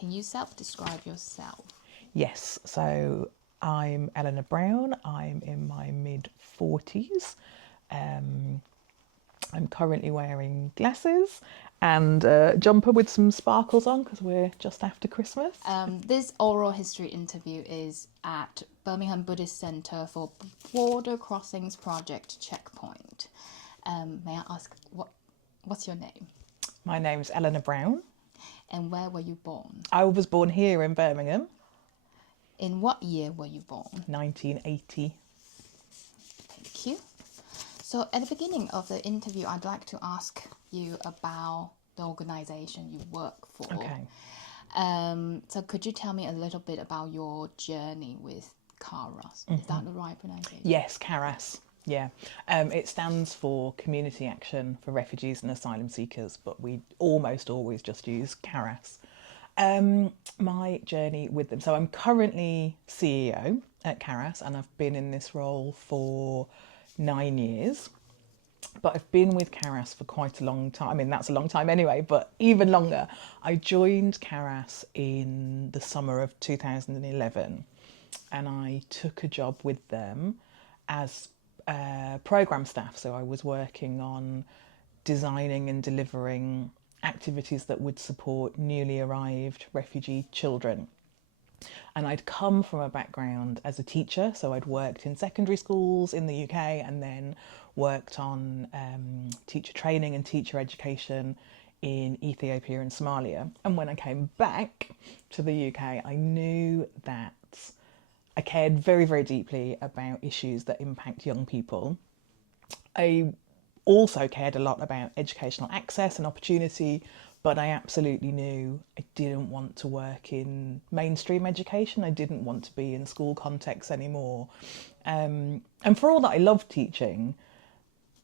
Can you self-describe yourself? Yes, so I'm Eleanor Brown. I'm in my mid-40s. I'm currently wearing glasses and a jumper with some sparkles on because we're just after Christmas. This oral history interview is at Birmingham Buddhist Centre for Border Crossings Project Checkpoint. May I ask, what's your name? My name's Eleanor Brown. And where were you born? I was born here in Birmingham, In what year were you born? 1980. Thank you. So at the beginning of the interview, I'd like to ask you about the organisation you work for. Okay. So could you tell me a little bit about your journey with CARAS? Is that the right pronunciation? Yes, CARAS. Yeah. It stands for Community Action for Refugees and Asylum Seekers, but we almost always just use CARAS. My journey with them. So I'm currently CEO at CARAS and I've been in this role for 9 years. But I've been with CARAS for quite a long time. I mean, that's a long time anyway, but even longer. I joined CARAS in the summer of 2011 and I took a job with them as programme staff. So I was working on designing and delivering activities that would support newly arrived refugee children. And I'd come from a background as a teacher, so I'd worked in secondary schools in the UK and then worked on teacher training and teacher education in Ethiopia and Somalia. And when I came back to the UK, I knew that I cared very, very deeply about issues that impact young people. I also cared a lot about educational access and opportunity, but I absolutely knew I didn't want to work in mainstream education. I didn't want to be in school contexts anymore. And for all that I loved teaching,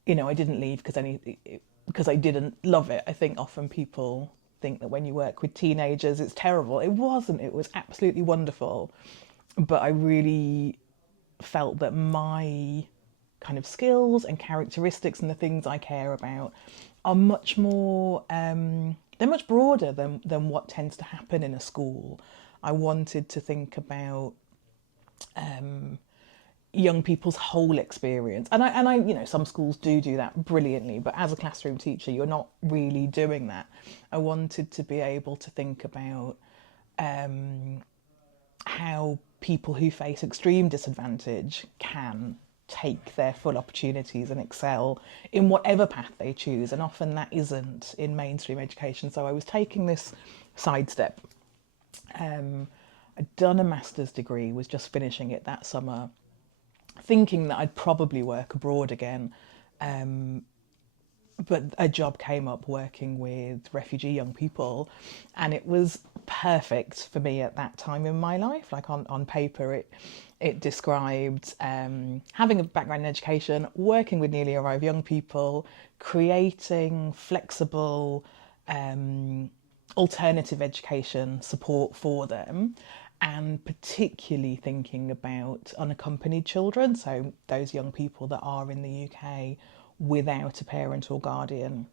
I didn't leave because I didn't love it. I think often people think that when you work with teenagers, it's terrible. It wasn't. It was absolutely wonderful. But I really felt that my kind of skills and characteristics and the things I care about are much more they're much broader than what tends to happen in a school. I wanted to think about young people's whole experience, and I some schools do that brilliantly, but as a classroom teacher you're not really doing that. I wanted to be able to think about how people who face extreme disadvantage can take their full opportunities and excel in whatever path they choose, and often that isn't in mainstream education. So I was taking this sidestep. I'd done a master's degree, was just finishing it that summer, thinking that I'd probably work abroad again, but a job came up working with refugee young people and it was perfect for me at that time in my life. Like on paper it described having a background in education, working with newly arrived young people, creating flexible alternative education support for them, and particularly thinking about unaccompanied children, so those young people that are in the UK without a parent or guardian.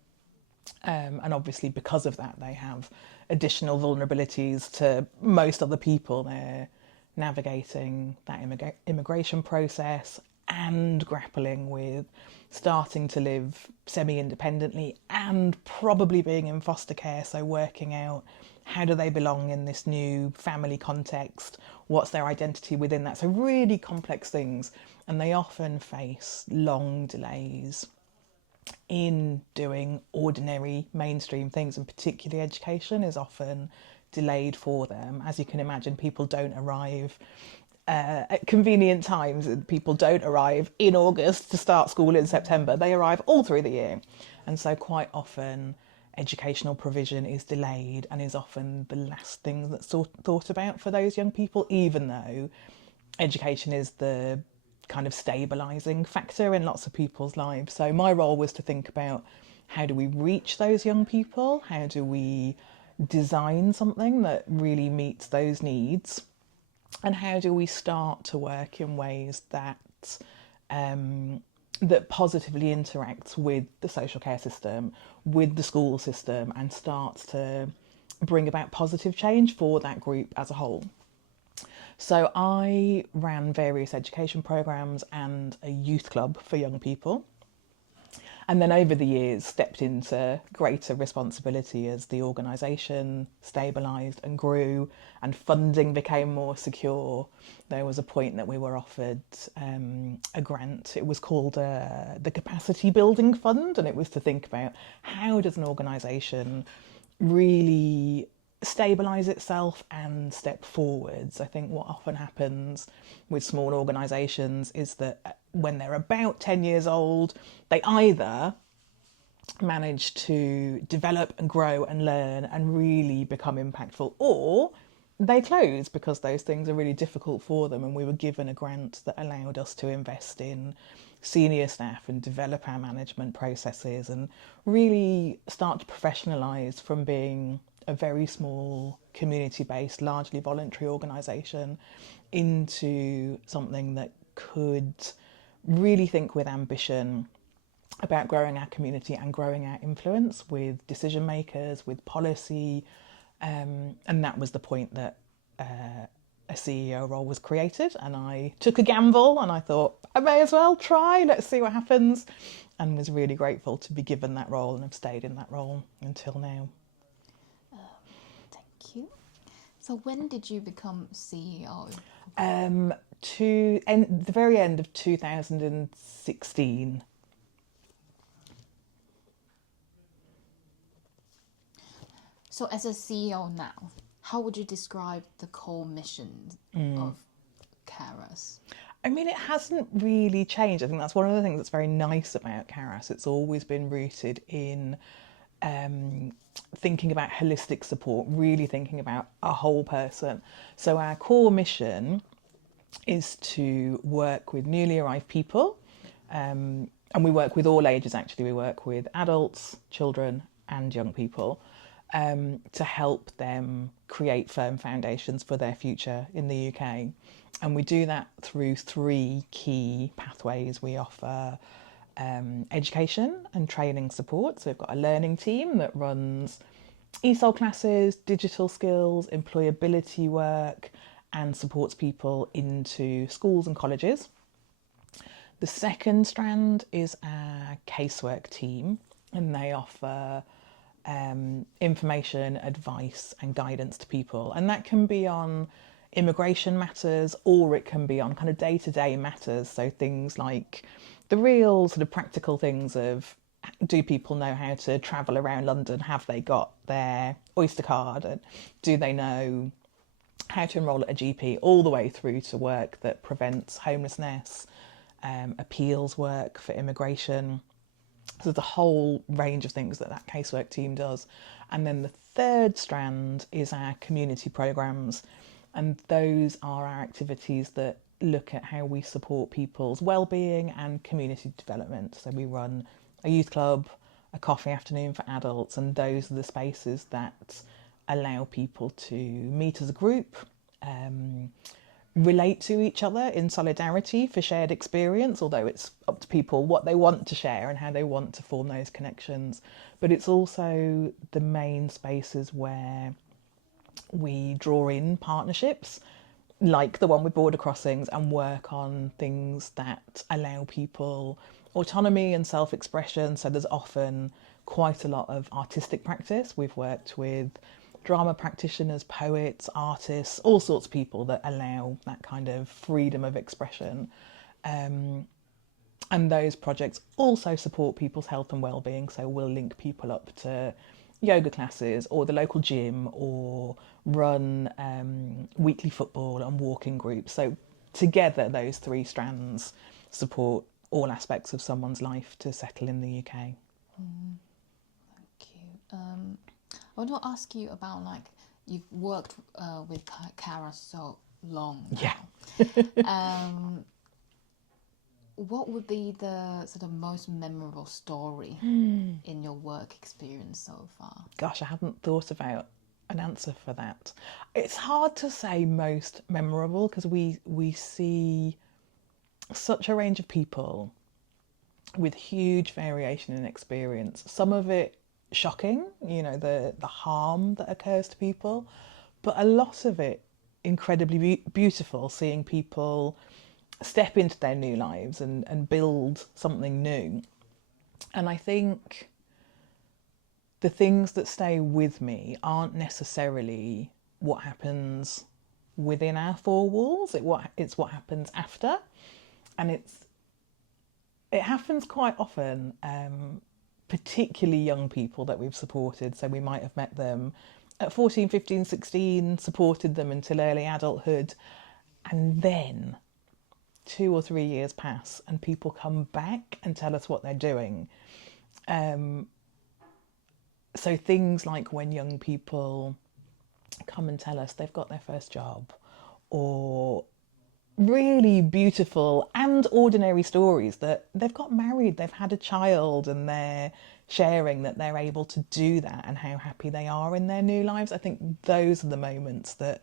And obviously because of that they have additional vulnerabilities to most other people. They're navigating that immigration process and grappling with starting to live semi-independently and probably being in foster care, so working out how do they belong in this new family context, what's their identity within that. So really complex things, and they often face long delays in doing ordinary mainstream things, and particularly education is often delayed for them. As you can imagine, people don't arrive at convenient times. People don't arrive in August to start school in September. They arrive all through the year. And so quite often educational provision is delayed and is often the last thing that's thought about for those young people, even though education is the kind of stabilising factor in lots of people's lives. So my role was to think about how do we reach those young people? How do we design something that really meets those needs? And how do we start to work in ways that that positively interacts with the social care system, with the school system, and starts to bring about positive change for that group as a whole. So I ran various education programs and a youth club for young people. And then over the years stepped into greater responsibility as the organisation stabilised and grew and funding became more secure. There was a point that we were offered a grant. It was called the Capacity Building Fund, and it was to think about how does an organisation really stabilise itself and step forwards. I think what often happens with small organisations is that when they're about 10 years old, they either manage to develop and grow and learn and really become impactful, or they close because those things are really difficult for them. And we were given a grant that allowed us to invest in senior staff and develop our management processes and really start to professionalise from being a very small community-based, largely voluntary organisation into something that could really think with ambition about growing our community and growing our influence with decision makers, with policy. And that was the point that a CEO role was created, and I took a gamble and I thought I may as well try, let's see what happens, and was really grateful to be given that role and have stayed in that role until now. Thank you. So when did you become CEO? To the very end of 2016. So as a CEO now, how would you describe the core mission of CARAS? I mean, it hasn't really changed. I think that's one of the things that's very nice about CARAS. It's always been rooted in thinking about holistic support, really thinking about a whole person. So our core mission is to work with newly arrived people, and we work with all ages actually. We work with adults, children and young people to help them create firm foundations for their future in the UK. And we do that through three key pathways. We offer education and training support. So we've got a learning team that runs ESOL classes, digital skills, employability work, and supports people into schools and colleges. The second strand is our casework team, and they offer information, advice and guidance to people, and that can be on immigration matters or it can be on kind of day-to-day matters. So things like the real sort of practical things of, do people know how to travel around London? Have they got their Oyster card? And do they know how to enrol at a GP? All the way through to work that prevents homelessness, appeals work for immigration. So there's a whole range of things that that casework team does. And then the third strand is our community programmes, and those are our activities that look at how we support people's well-being and community development. So we run a youth club, a coffee afternoon for adults, and those are the spaces that allow people to meet as a group, relate to each other in solidarity for shared experience, although it's up to people what they want to share and how they want to form those connections. But it's also the main spaces where we draw in partnerships like the one with Border Crossings and work on things that allow people autonomy and self-expression. So there's often quite a lot of artistic practice. We've worked with drama practitioners, poets, artists, all sorts of people that allow that kind of freedom of expression. And those projects also support people's health and well-being. So we'll link people up to yoga classes or the local gym, or run weekly football and walking groups. So together those three strands support all aspects of someone's life to settle in the UK. Thank you. I want to ask you about, like, you've worked with CARAS so long now. Yeah. What would be the sort of most memorable story in your work experience so far? Gosh, I hadn't thought about an answer for that. It's hard to say most memorable because we see such a range of people with huge variation in experience. Some of it shocking, the harm that occurs to people, but a lot of it incredibly beautiful, seeing people step into their new lives and build something new. And I think the things that stay with me aren't necessarily what happens within our four walls. It's what happens after, and it happens quite often. Particularly young people that we've supported. So we might have met them at 14, 15, 16, supported them until early adulthood, and then 2 or 3 years pass and people come back and tell us what they're doing. So things like when young people come and tell us they've got their first job, or really beautiful and ordinary stories that they've got married, they've had a child, and they're sharing that they're able to do that and how happy they are in their new lives. I think those are the moments that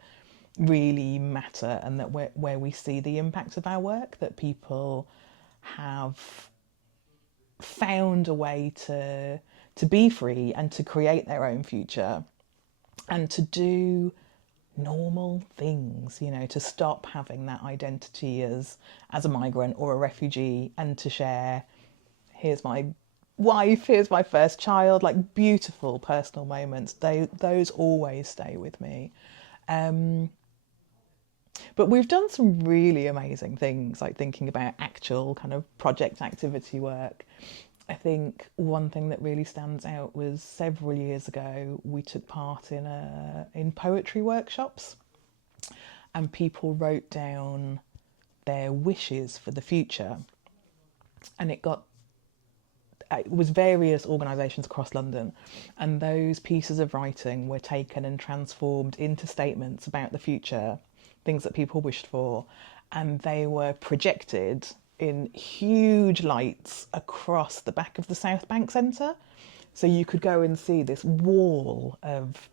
really matter, and that where we see the impact of our work, that people have found a way to be free and to create their own future and to do normal things, to stop having that identity as a migrant or a refugee, and to share, here's my wife, here's my first child, like beautiful personal moments. Those always stay with me. But we've done some really amazing things, like thinking about actual kind of project activity work. I think one thing that really stands out was several years ago we took part in poetry workshops, and people wrote down their wishes for the future, and it was various organisations across London, and those pieces of writing were taken and transformed into statements about the future, things that people wished for, and they were projected in huge lights across the back of the South Bank Centre. So you could go and see this wall of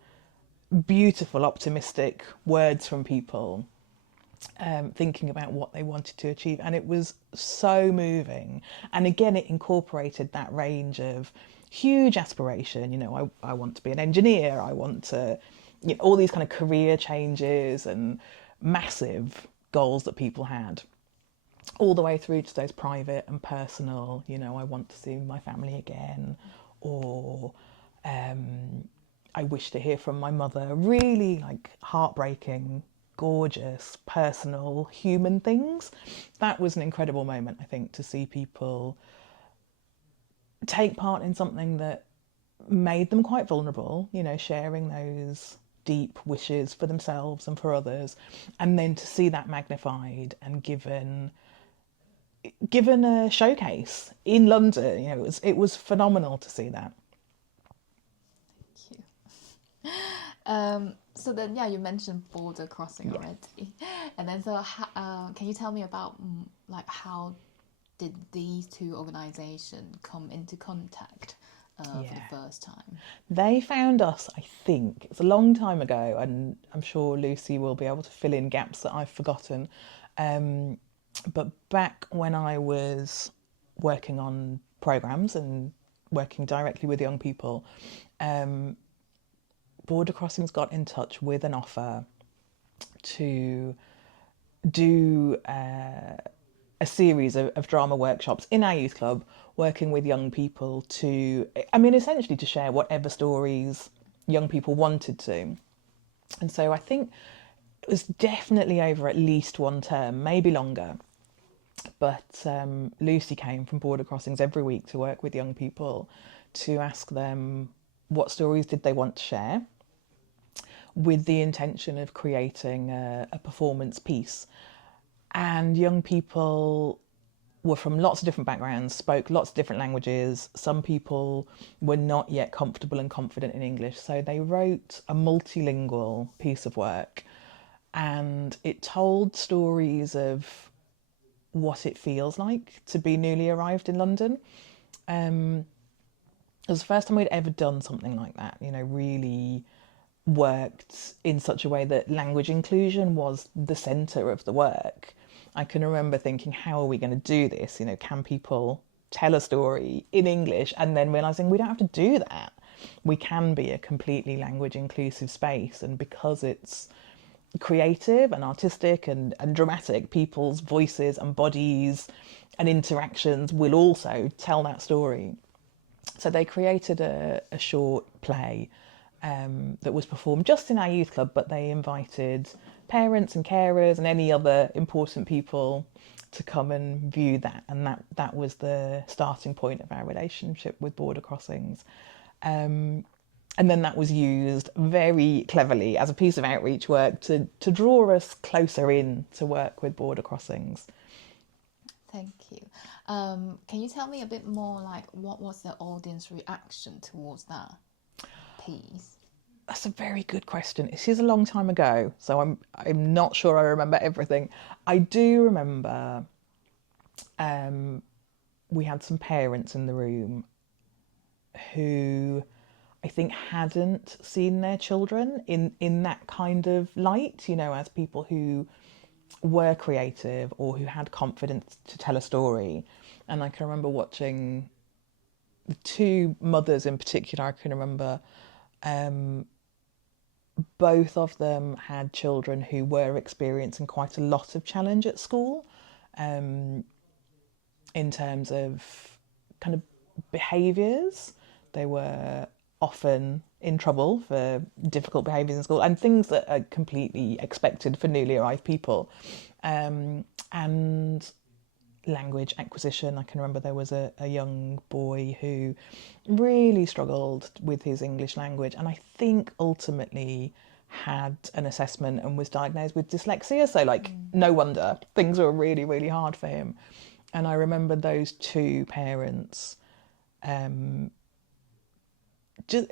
beautiful, optimistic words from people, thinking about what they wanted to achieve. And it was so moving. And again, it incorporated that range of huge aspiration. I want to be an engineer. I want to, all these kind of career changes and massive goals that people had, all the way through to those private and personal, I want to see my family again, or I wish to hear from my mother. Really like heartbreaking, gorgeous, personal, human things. That was an incredible moment, I think, to see people take part in something that made them quite vulnerable, sharing those deep wishes for themselves and for others, and then to see that magnified and given a showcase in London. It was phenomenal to see that. Thank you. So then, yeah, you mentioned border crossing already, and then can you tell me about like how did these two organisations come into contact for the first time? They found us, I think, it's a long time ago, and I'm sure Lucy will be able to fill in gaps that I've forgotten. But back when I was working on programmes and working directly with young people, Border Crossings got in touch with an offer to do a series of drama workshops in our youth club, working with young people essentially to share whatever stories young people wanted to. And so I think it was definitely over at least one term, maybe longer. But Lucy came from Border Crossings every week to work with young people, to ask them what stories did they want to share, with the intention of creating a performance piece. And young people were from lots of different backgrounds, spoke lots of different languages. Some people were not yet comfortable and confident in English, so they wrote a multilingual piece of work, and it told stories of what it feels like to be newly arrived in London. It was the first time we'd ever done something like that, really worked in such a way that language inclusion was the centre of the work. I can remember thinking, how are we going to do this? Can people tell a story in English? And then realising we don't have to do that. we can be a completely language inclusive space, and because it's creative and artistic and dramatic, people's voices and bodies and interactions will also tell that story. So they created a short play that was performed just in our youth club, but they invited parents and carers and any other important people to come and view that, and that was the starting point of our relationship with Border Crossings. And then that was used very cleverly as a piece of outreach work to draw us closer in to work with Border Crossings. Thank you. Can you tell me a bit more, like, what was the audience reaction towards that piece? That's a very good question. This is a long time ago, so I'm not sure I remember everything. I do remember we had some parents in the room who I think hadn't seen their children in that kind of light, you know, as people who were creative or who had confidence to tell a story. And I can remember watching the two mothers in particular. I can remember both of them had children who were experiencing quite a lot of challenge at school, in terms of kind of behaviours. They were often in trouble for difficult behaviours in school and things that are completely expected for newly arrived people. And language acquisition. I can remember there was a young boy who really struggled with his English language, and I think ultimately had an assessment and was diagnosed with dyslexia. So, like, no wonder things were really, really hard for him. And I remember those two parents, just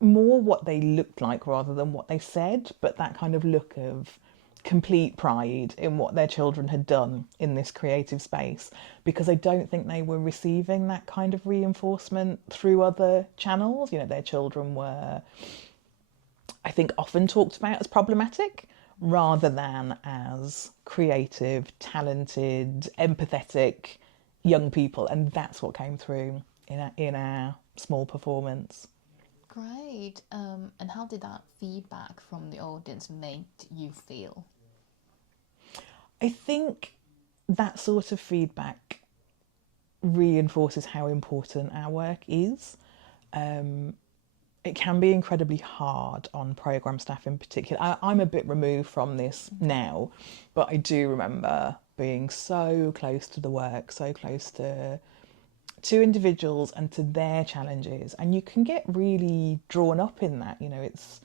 more what they looked like rather than what they said, but that kind of look of complete pride in what their children had done in this creative space, because I don't think they were receiving that kind of reinforcement through other channels. You know, their children were, I think, often talked about as problematic rather than as creative, talented, empathetic young people, and that's what came through in our small performance. Great. And how did that feedback from the audience make you feel? I think that sort of feedback reinforces how important our work is. It can be incredibly hard on programme staff in particular. I'm a bit removed from this now, but I do remember being so close to the work, so close to individuals and to their challenges, and you can get really drawn up in that. You know, it's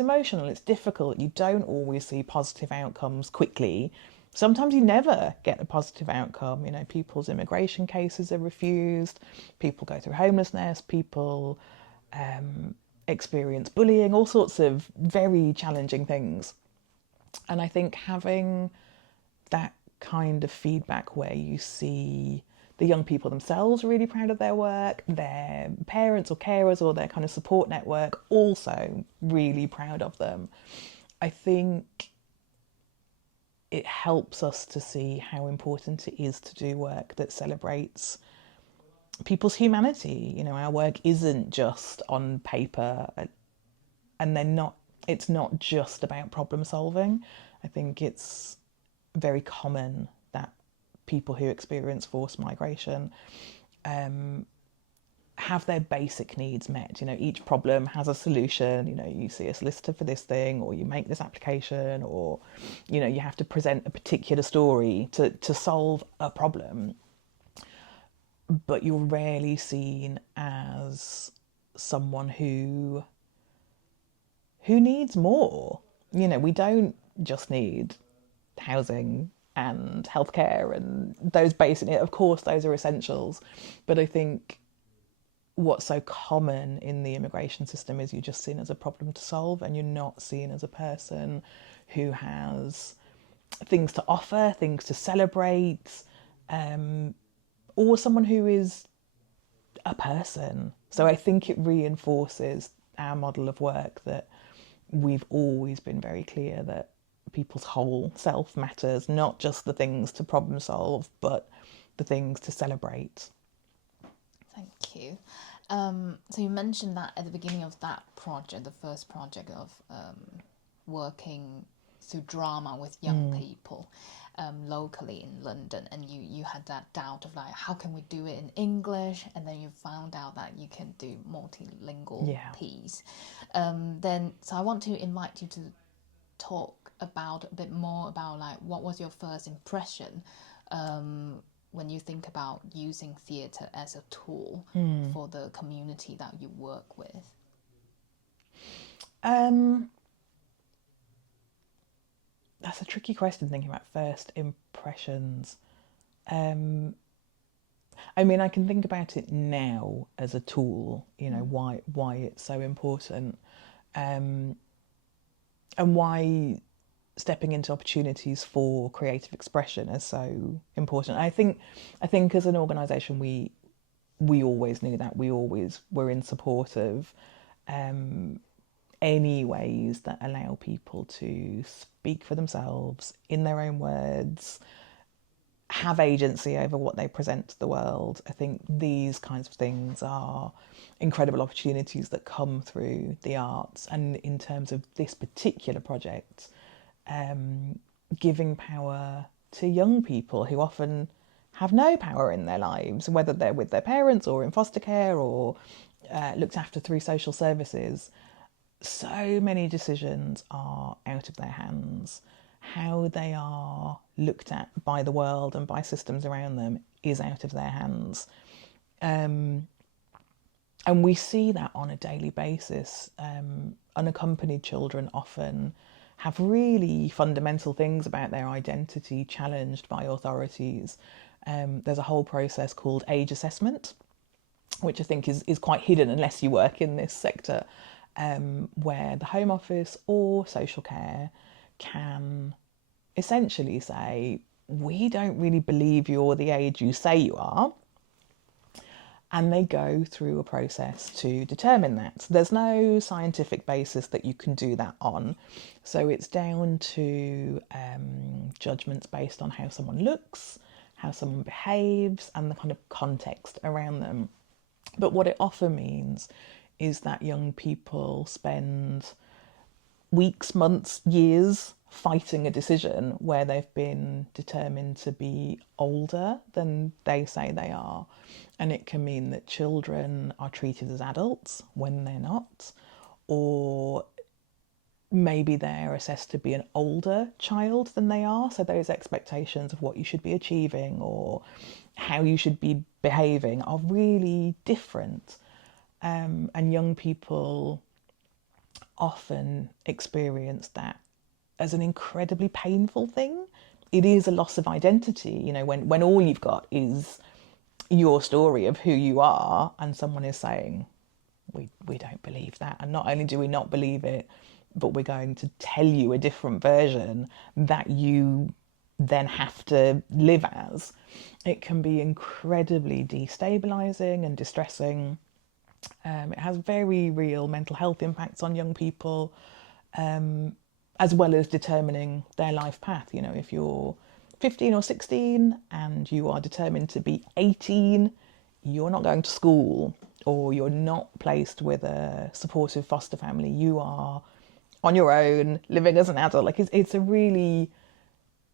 emotional, it's difficult, you don't always see positive outcomes quickly. Sometimes you never get a positive outcome. You know, people's immigration cases are refused, people go through homelessness, people experience bullying, all sorts of very challenging things. And I think having that kind of feedback where you see the young people themselves really proud of their work, their parents or carers or their kind of support network also really proud of them, I think it helps us to see how important it is to do work that celebrates people's humanity. You know, our work isn't just on paper, and it's not just about problem solving. I think it's very common that people who experience forced migration have their basic needs met. You know, each problem has a solution. You know, you see a solicitor for this thing, or you make this application, or, you know, you have to present a particular story to solve a problem. But you're rarely seen as someone who needs more. You know, we don't just need housing and healthcare and those basic, of course those are essentials, but I think what's so common in the immigration system is you're just seen as a problem to solve, and you're not seen as a person who has things to offer, things to celebrate, or someone who is a person. So I think it reinforces our model of work that we've always been very clear that people's whole self matters, not just the things to problem solve, but the things to celebrate. Thank you. So you mentioned that at the beginning of that project, the first project of working through drama with young people locally in London, and you had that doubt of like, how can we do it in English? And then you found out that you can do multilingual Yeah. piece. So I want to invite you to talk about a bit more about like what was your first impression when you think about using theatre as a tool for the community that you work with? That's a tricky question, thinking about first impressions. I mean, I can think about it now as a tool, why it's so important, and why stepping into opportunities for creative expression is so important. I think as an organisation, we always knew that. We always were in support of any ways that allow people to speak for themselves in their own words, have agency over what they present to the world. I think these kinds of things are incredible opportunities that come through the arts. And in terms of this particular project, giving power to young people who often have no power in their lives, whether they're with their parents or in foster care or looked after through social services. So many decisions are out of their hands. How they are looked at by the world and by systems around them is out of their hands. And we see that on a daily basis. Unaccompanied children often have really fundamental things about their identity challenged by authorities. There's a whole process called age assessment, which I think is quite hidden unless you work in this sector, where the Home Office or social care can essentially say, we don't really believe you're the age you say you are. And they go through a process to determine that. There's no scientific basis that you can do that on. So it's down to judgments based on how someone looks, how someone behaves, and the kind of context around them. But what it often means is that young people spend weeks, months, years fighting a decision where they've been determined to be older than they say they are. And it can mean that children are treated as adults when they're not, or maybe they're assessed to be an older child than they are. So those expectations of what you should be achieving or how you should be behaving are really different. And young people often experience that as an incredibly painful thing. It is a loss of identity, when all you've got is your story of who you are and someone is saying, we don't believe that. And not only do we not believe it, but we're going to tell you a different version that you then have to live as. It can be incredibly destabilising and distressing. It has very real mental health impacts on young people, as well as determining their life path. If you're 15 or 16 and you are determined to be 18, you're not going to school or you're not placed with a supportive foster family. You are on your own, living as an adult. Like it's a really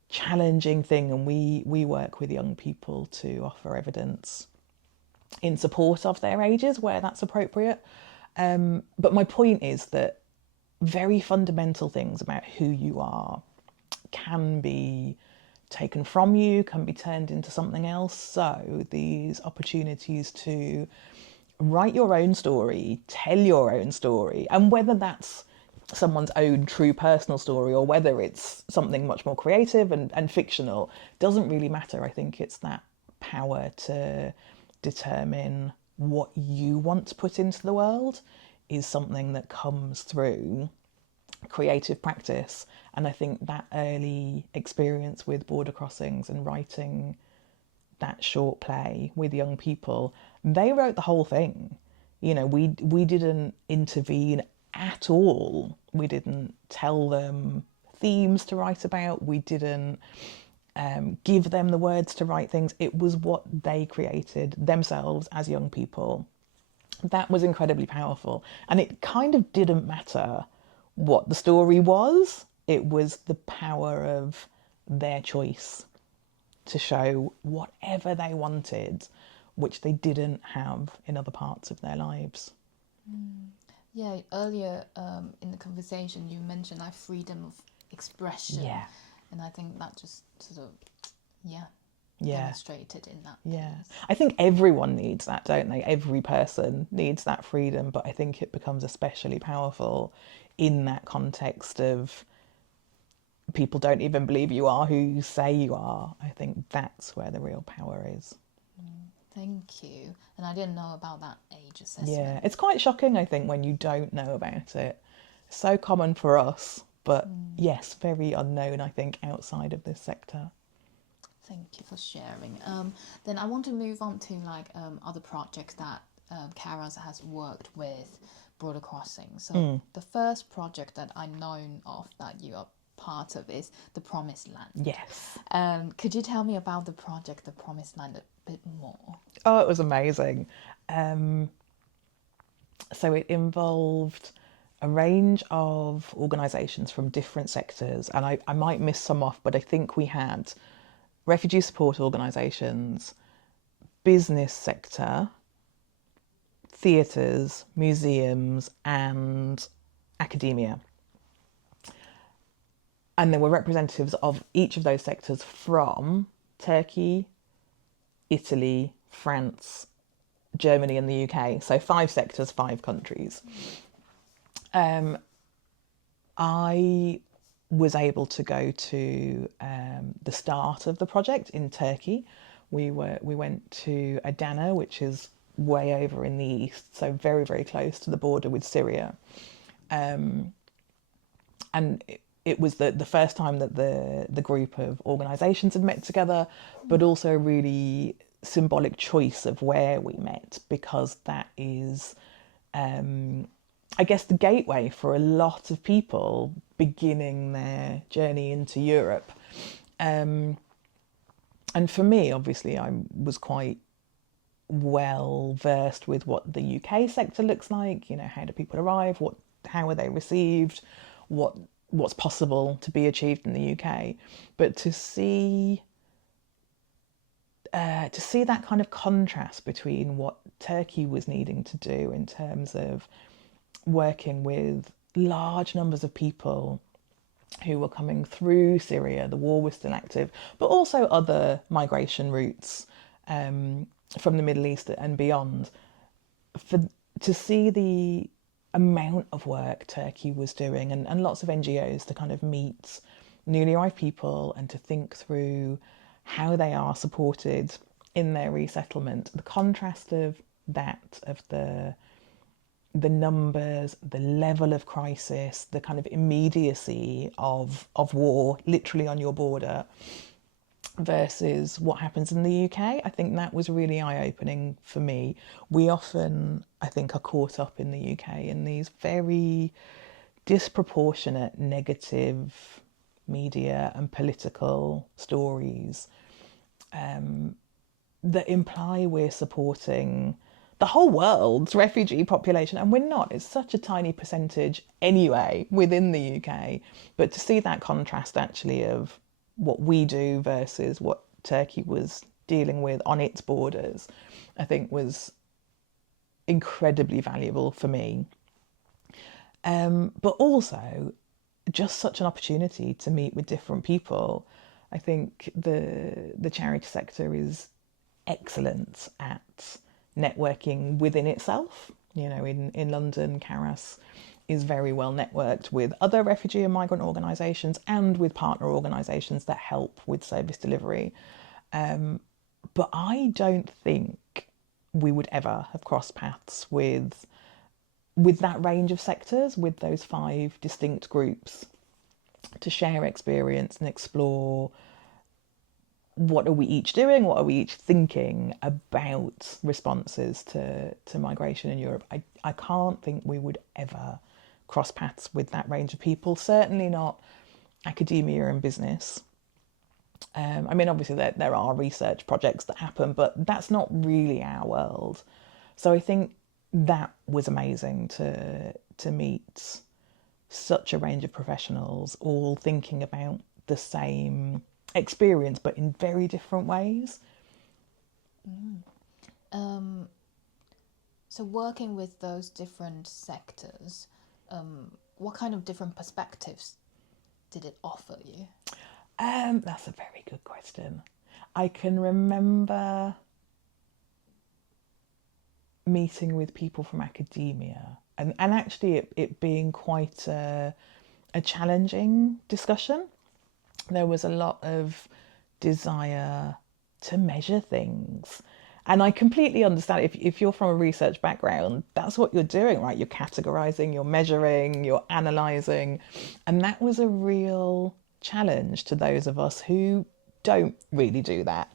challenging thing, and we work with young people to offer evidence in support of their ages where that's appropriate. But my point is that very fundamental things about who you are can be taken from you, can be turned into something else. So these opportunities to write your own story, tell your own story, and whether that's someone's own true personal story or whether it's something much more creative and fictional, doesn't really matter. I think it's that power to determine what you want to put into the world is something that comes through creative practice. And I think that early experience with border crossings and writing that short play with young people, they wrote the whole thing. We didn't intervene at all. We didn't tell them themes to write about. We didn't give them the words to write things. It was what they created themselves as young people That was incredibly powerful. And it kind of didn't matter what the story was, it was the power of their choice to show whatever they wanted, which they didn't have in other parts of their lives. Yeah, earlier in the conversation, you mentioned like freedom of expression. Yeah. And I think that just sort of, yeah, Yeah. demonstrated in that Yeah. piece. I think everyone needs that, don't they? Every person needs that freedom, but I think it becomes especially powerful in that context of people don't even believe you are who you say you are. I think that's where the real power is. Thank you. And I didn't know about that age assessment. Yeah, it's quite shocking, I think, when you don't know about it. So common for us, but yes, very unknown, I think, outside of this sector. Thank you for sharing. Then I want to move on to like other projects that CARAS has worked with Border Crossing. So the first project that I know of that you are part of is the Promised Land. Yes. Could you tell me about the project, the Promised Land, a bit more? Oh, it was amazing. So it involved a range of organisations from different sectors, and I might miss some off, but I think we had refugee support organisations, business sector, theatres, museums, and academia. And there were representatives of each of those sectors from Turkey, Italy, France, Germany, and the UK. So 5 sectors, 5 countries. I was able to go to the start of the project in Turkey. We went to Adana, which is way over in the east, so very, very close to the border with Syria. And it was the first time that the group of organisations had met together, but also a really symbolic choice of where we met, because that is, I guess, the gateway for a lot of people beginning their journey into Europe. And for me, obviously, I was quite well versed with what the UK sector looks like. You know, how do people arrive? How are they received? What's possible to be achieved in the UK? But to see that kind of contrast between what Turkey was needing to do in terms of working with large numbers of people who were coming through Syria, the war was still active, but also other migration routes from the Middle East and beyond. To see the amount of work Turkey was doing, and lots of NGOs to kind of meet newly arrived people and to think through how they are supported in their resettlement. The contrast of that, of the numbers, the level of crisis, the kind of immediacy of war literally on your border versus what happens in the UK, I think that was really eye-opening for me. We often, I think, are caught up in the UK in these very disproportionate negative media and political stories that imply we're supporting the whole world's refugee population, and we're not. It's such a tiny percentage anyway within the UK. But to see that contrast actually of what we do versus what Turkey was dealing with on its borders, I think was incredibly valuable for me. But also just such an opportunity to meet with different people. I think the charity sector is excellent at networking within itself. You know, in London, CARAS is very well networked with other refugee and migrant organisations and with partner organisations that help with service delivery. But I don't think we would ever have crossed paths with that range of sectors, with those 5 distinct groups, to share experience and explore what are we each doing, what are we each thinking about responses to migration in Europe. I can't think we would ever cross paths with that range of people, certainly not academia and business. I mean, obviously there are research projects that happen, but that's not really our world. So I think that was amazing to meet such a range of professionals all thinking about the same experience but in very different ways. Um, so working with those different sectors, what kind of different perspectives did it offer you? That's a very good question. I can remember meeting with people from academia and actually it being quite a challenging discussion. There was a lot of desire to measure things. And I completely understand if you're from a research background, that's what you're doing, right? You're categorizing, you're measuring, you're analyzing. And that was a real challenge to those of us who don't really do that.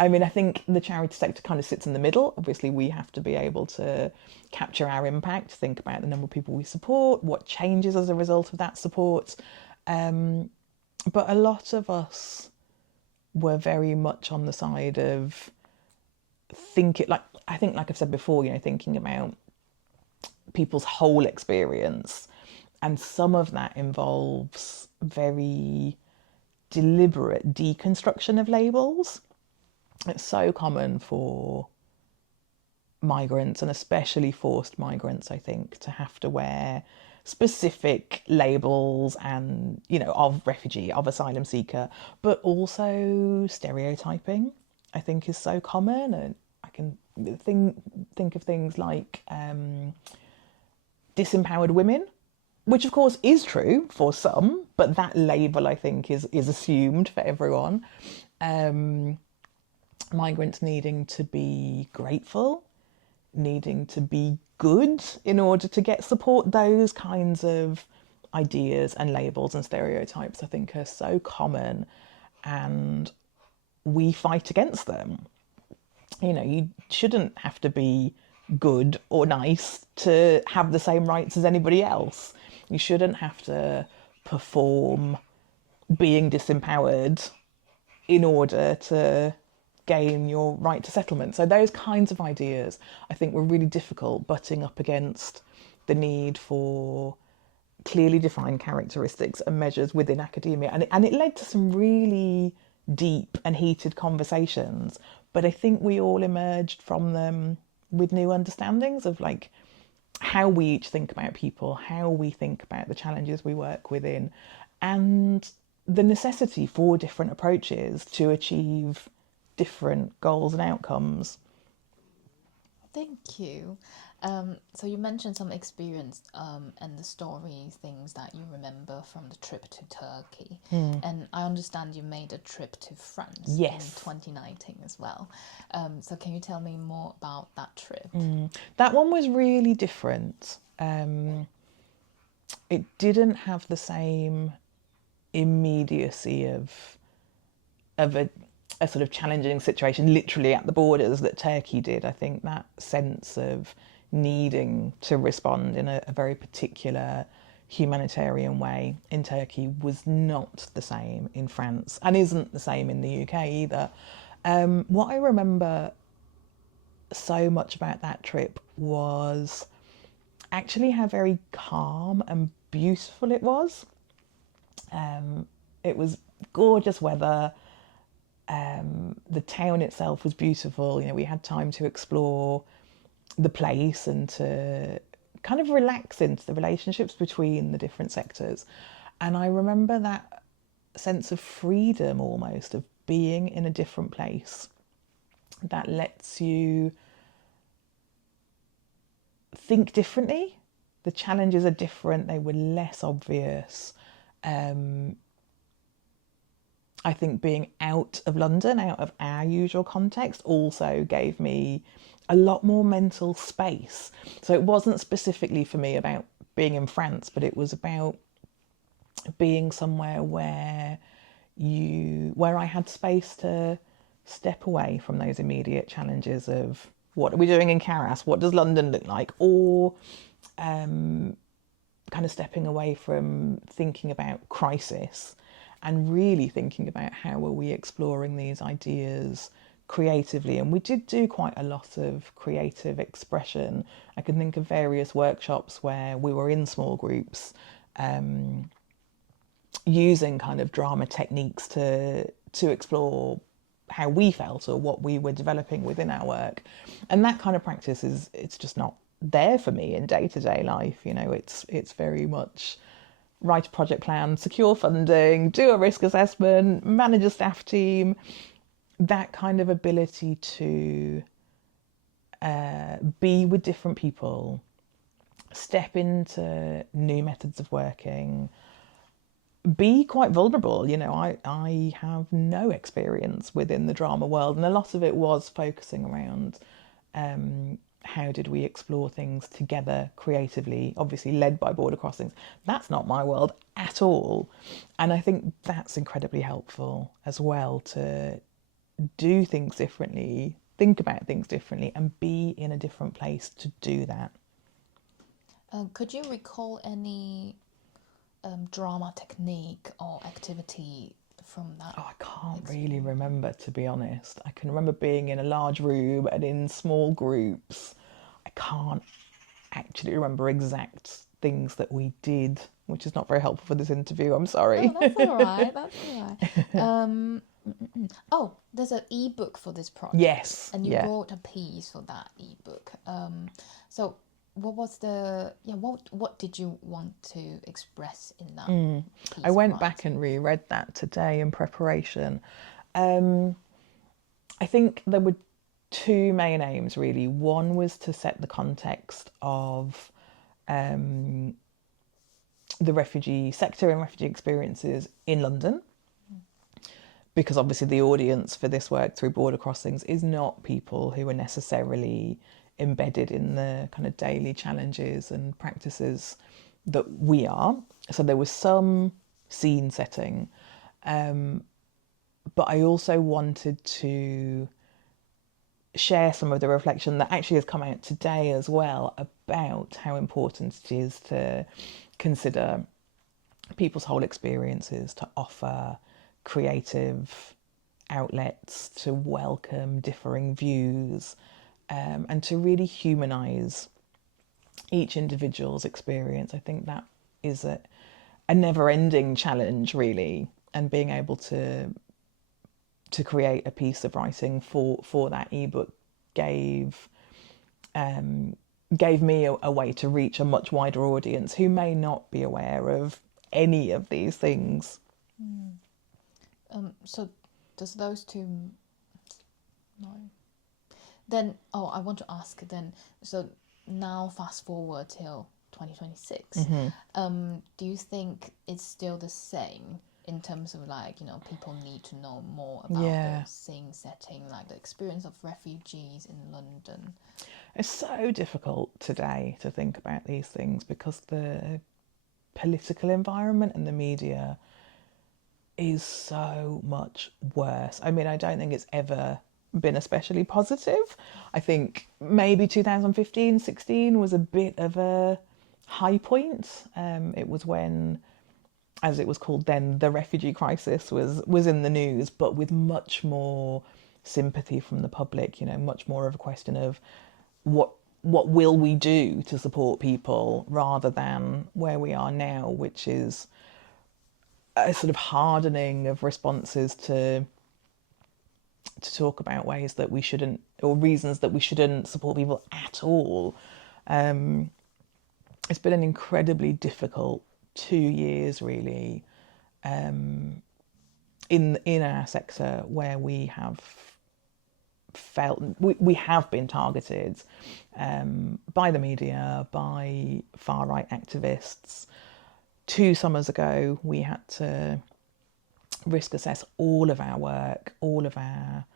I mean, I think the charity sector kind of sits in the middle. Obviously, we have to be able to capture our impact, think about the number of people we support, what changes as a result of that support. But a lot of us were very much on the side of like I've said before, thinking about people's whole experience. And some of that involves very deliberate deconstruction of labels. It's so common for migrants and especially forced migrants, I think, to have to wear specific labels and, of refugee, of asylum seeker, but also stereotyping, I think, is so common. And I can think of things like disempowered women, which of course is true for some, but that label, I think, is assumed for everyone. Migrants needing to be grateful, needing to be good in order to get support. Those kinds of ideas and labels and stereotypes, I think, are so common, and we fight against them. You shouldn't have to be good or nice to have the same rights as anybody else. You shouldn't have to perform being disempowered in order to gain your right to settlement. So those kinds of ideas, I think, were really difficult, butting up against the need for clearly defined characteristics and measures within academia. And it led to some really deep and heated conversations. But I think we all emerged from them with new understandings of how we each think about people, how we think about the challenges we work within, and the necessity for different approaches to achieve different goals and outcomes. Thank you. So you mentioned some experience and the stories, things that you remember from the trip to Turkey. And I understand you made a trip to France in Yes. 2019 as well. So can you tell me more about that trip? That one was really different. It didn't have the same immediacy of a sort of challenging situation literally at the borders that Turkey did. I think that sense of needing to respond in a very particular humanitarian way in Turkey was not the same in France and isn't the same in the UK either. What I remember so much about that trip was actually how very calm and beautiful it was. It was gorgeous weather. The town itself was beautiful. We had time to explore the place and to kind of relax into the relationships between the different sectors. And I remember that sense of freedom almost of being in a different place that lets you think differently. The challenges are different, they were less obvious. I think being out of London, out of our usual context, also gave me a lot more mental space. So it wasn't specifically for me about being in France, but it was about being somewhere where I had space to step away from those immediate challenges of what are we doing in CARAS? What does London look like? Or kind of stepping away from thinking about crisis and really thinking about how are we exploring these ideas creatively, and we did do quite a lot of creative expression. I can think of various workshops where we were in small groups, using kind of drama techniques to explore how we felt or what we were developing within our work. And that kind of practice it's just not there for me in day-to-day life. You know, it's very much write a project plan, secure funding, do a risk assessment, manage a staff team. That kind of ability to be with different people, step into new methods of working, be quite vulnerable. You know, I have no experience within the drama world, and a lot of it was focusing around how did we explore things together creatively, obviously led by Border Crossings. That's not my world at all. And I think that's incredibly helpful as well, to do things differently, think about things differently, and be in a different place to do that. Could you recall any drama technique or activity from that? Oh, I can't really remember, to be honest. I can remember being in a large room and in small groups. I can't actually remember exact things that we did, which is not very helpful for this interview. I'm sorry. Oh, that's all right. That's all right. Oh, there's an ebook for this project. Yes. And you wrote a piece for that ebook. So what was what did you want to express in that piece? I went back and reread that today in preparation. I think there were two main aims, really. One was to set the context of the refugee sector and refugee experiences in London, because obviously the audience for this work through Border Crossings is not people who are necessarily embedded in the kind of daily challenges and practices that we are. So there was some scene setting, but I also wanted to share some of the reflection that actually has come out today as well, about how important it is to consider people's whole experiences, to offer creative outlets, to welcome differing views, and to really humanise each individual's experience. I think that is a never-ending challenge, really, and being able to create a piece of writing for that ebook gave me a way to reach a much wider audience who may not be aware of any of these things. So does those two... No. Then, I want to ask then, so now fast forward till 2026, do you think it's still the same in terms of, like, you know, people need to know more about the scene setting, like the experience of refugees in London? It's so difficult today to think about these things because the political environment and the media is so much worse. I mean, I don't think it's ever been especially positive. I think maybe 2015-16 was a bit of a high point. It was when, as it was called then, the refugee crisis was in the news, but with much more sympathy from the public, you know, much more of a question of what will we do to support people, rather than where we are now, which is a sort of hardening of responses to talk about ways that we shouldn't, or reasons that we shouldn't support people at all. It's been an incredibly difficult 2 years, really, in our sector, where we have felt we have been targeted by the media, by far-right activists. 2 summers ago, we had to risk assess all of our work, all of our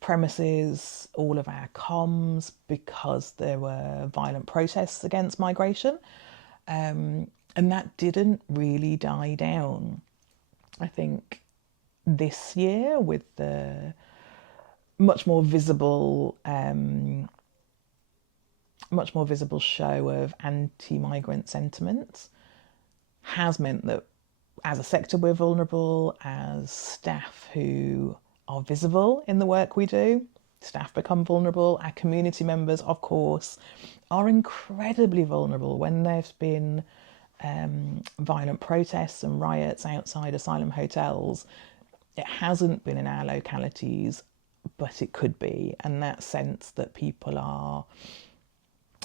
premises, all of our comms, because there were violent protests against migration. And that didn't really die down. I think this year, with the much more visible show of anti-migrant sentiment, has meant that as a sector we're vulnerable, as staff who are visible in the work we do, staff become vulnerable. Our community members, of course, are incredibly vulnerable when there's been violent protests and riots outside asylum hotels. It hasn't been in our localities, but it could be. And that sense that people are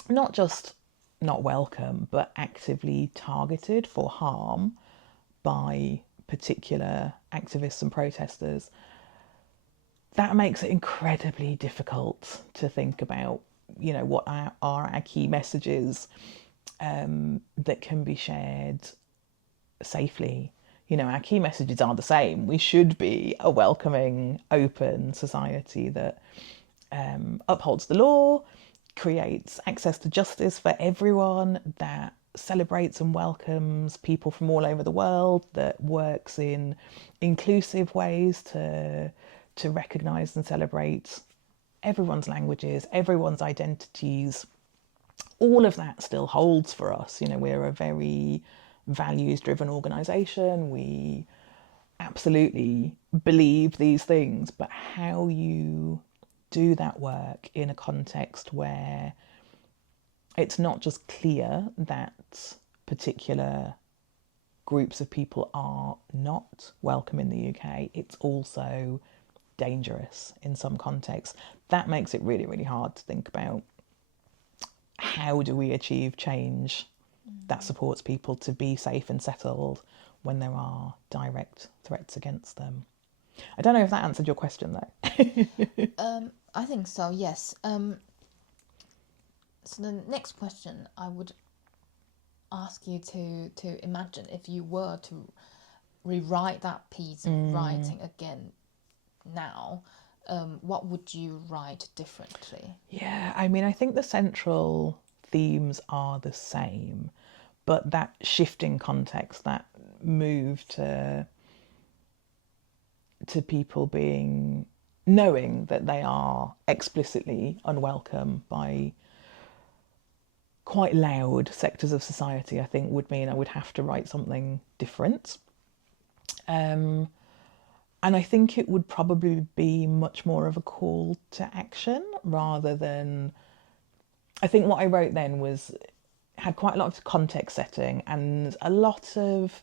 not just not welcome, but actively targeted for harm by particular activists and protesters, that makes it incredibly difficult to think about, what are our key messages that can be shared safely. Our key messages are the same. We should be a welcoming, open society that upholds the law, creates access to justice for everyone, that celebrates and welcomes people from all over the world, that works in inclusive ways to recognise and celebrate everyone's languages, everyone's identities. All of that still holds for us. We're a very values-driven organisation. We absolutely believe these things, but how you do that work in a context where it's not just clear that particular groups of people are not welcome in the UK, it's also dangerous in some contexts. That makes it really, really hard to think about how do we achieve change that supports people to be safe and settled when there are direct threats against them. I don't know if that answered your question though. I think so, yes. So the next question I would ask you to imagine if you were to rewrite that piece of writing again now, what would you write differently? Yeah, I think the central themes are the same, but that shifting context, that move to people knowing that they are explicitly unwelcome by quite loud sectors of society, I think would mean I would have to write something different. And I think it would probably be much more of a call to action rather than... I think what I wrote then had quite a lot of context setting and a lot of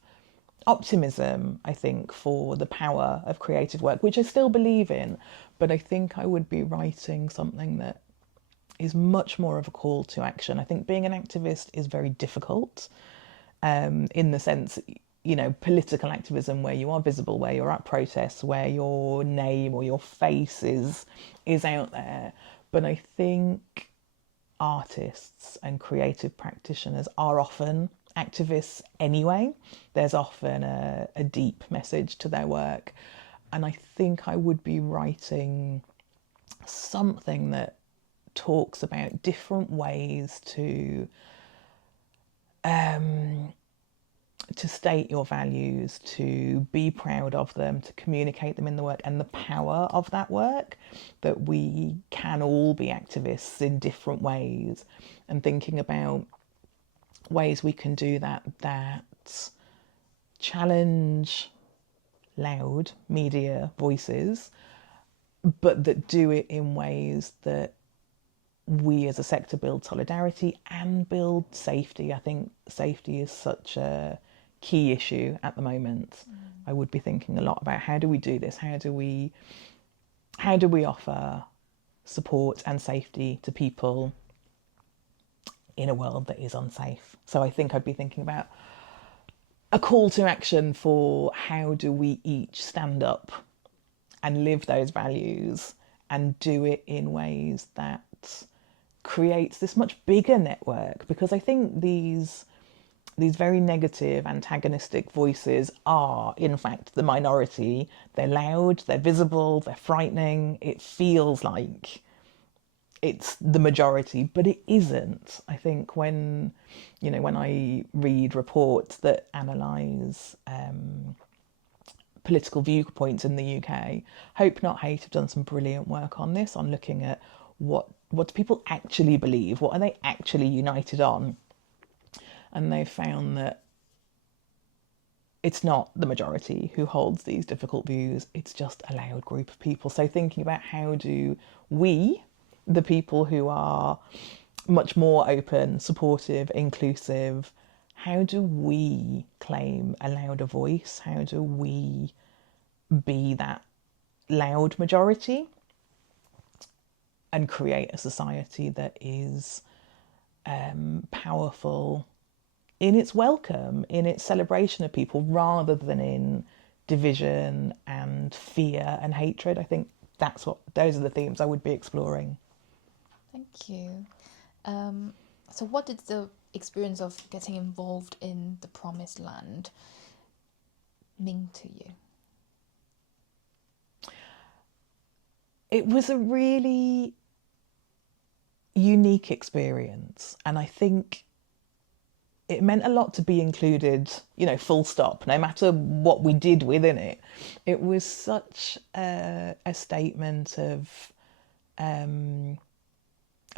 optimism, I think, for the power of creative work, which I still believe in, but I think I would be writing something that is much more of a call to action. I think being an activist is very difficult in the sense, political activism where you are visible, where you're at protests, where your name or your face is out there. But I think artists and creative practitioners are often activists anyway. There's often a deep message to their work. And I think I would be writing something that talks about different ways to state your values, to be proud of them, to communicate them in the work, and the power of that work, that we can all be activists in different ways, and thinking about ways we can do that challenge loud media voices, but that do it in ways that we as a sector build solidarity and build safety. I think safety is such a key issue at the moment. I would be thinking a lot about how do we do this? How do we offer support and safety to people in a world that is unsafe? So I think I'd be thinking about a call to action for how do we each stand up and live those values and do it in ways that creates this much bigger network, because I think these very negative, antagonistic voices are, in fact, the minority. They're loud, they're visible, they're frightening. It feels like it's the majority, but it isn't. I think when I read reports that analyse political viewpoints in the UK, Hope Not Hate have done some brilliant work on this, on looking at what do people actually believe, what are they actually united on. And they found that it's not the majority who holds these difficult views, it's just a loud group of people. So thinking about how do we, the people who are much more open, supportive, inclusive, how do we claim a louder voice? How do we be that loud majority and create a society that is powerful in its welcome, in its celebration of people, rather than in division and fear and hatred? I think those are the themes I would be exploring. Thank you. So what did the experience of getting involved in the Promised Land mean to you? It was a really unique experience, and I think it meant a lot to be included, full stop, no matter what we did within it. It was such a statement of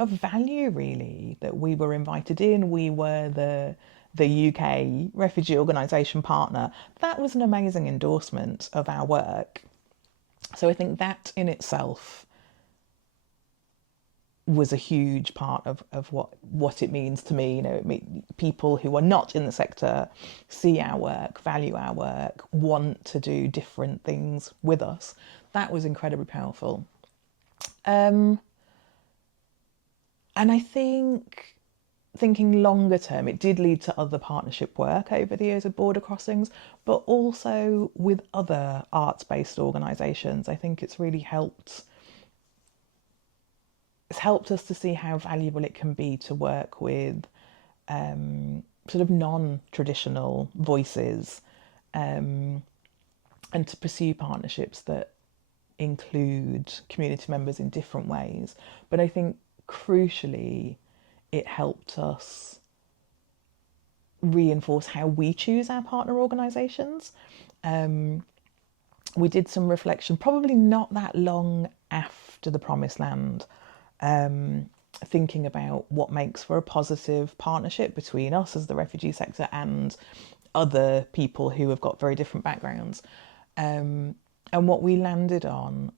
value, really, that we were invited in. We were the UK refugee organisation partner. That was an amazing endorsement of our work. So I think that in itself was a huge part of what it means to me. People who are not in the sector see our work, value our work, want to do different things with us. That was incredibly powerful. And I think, thinking longer term, it did lead to other partnership work over the years of Border Crossings, but also with other arts-based organisations. I think it's really helped us to see how valuable it can be to work with sort of non-traditional voices, and to pursue partnerships that include community members in different ways. But I think crucially, it helped us reinforce how we choose our partner organisations. We did some reflection, probably not that long after the Promised Land, thinking about what makes for a positive partnership between us as the refugee sector and other people who have got very different backgrounds. And what we landed on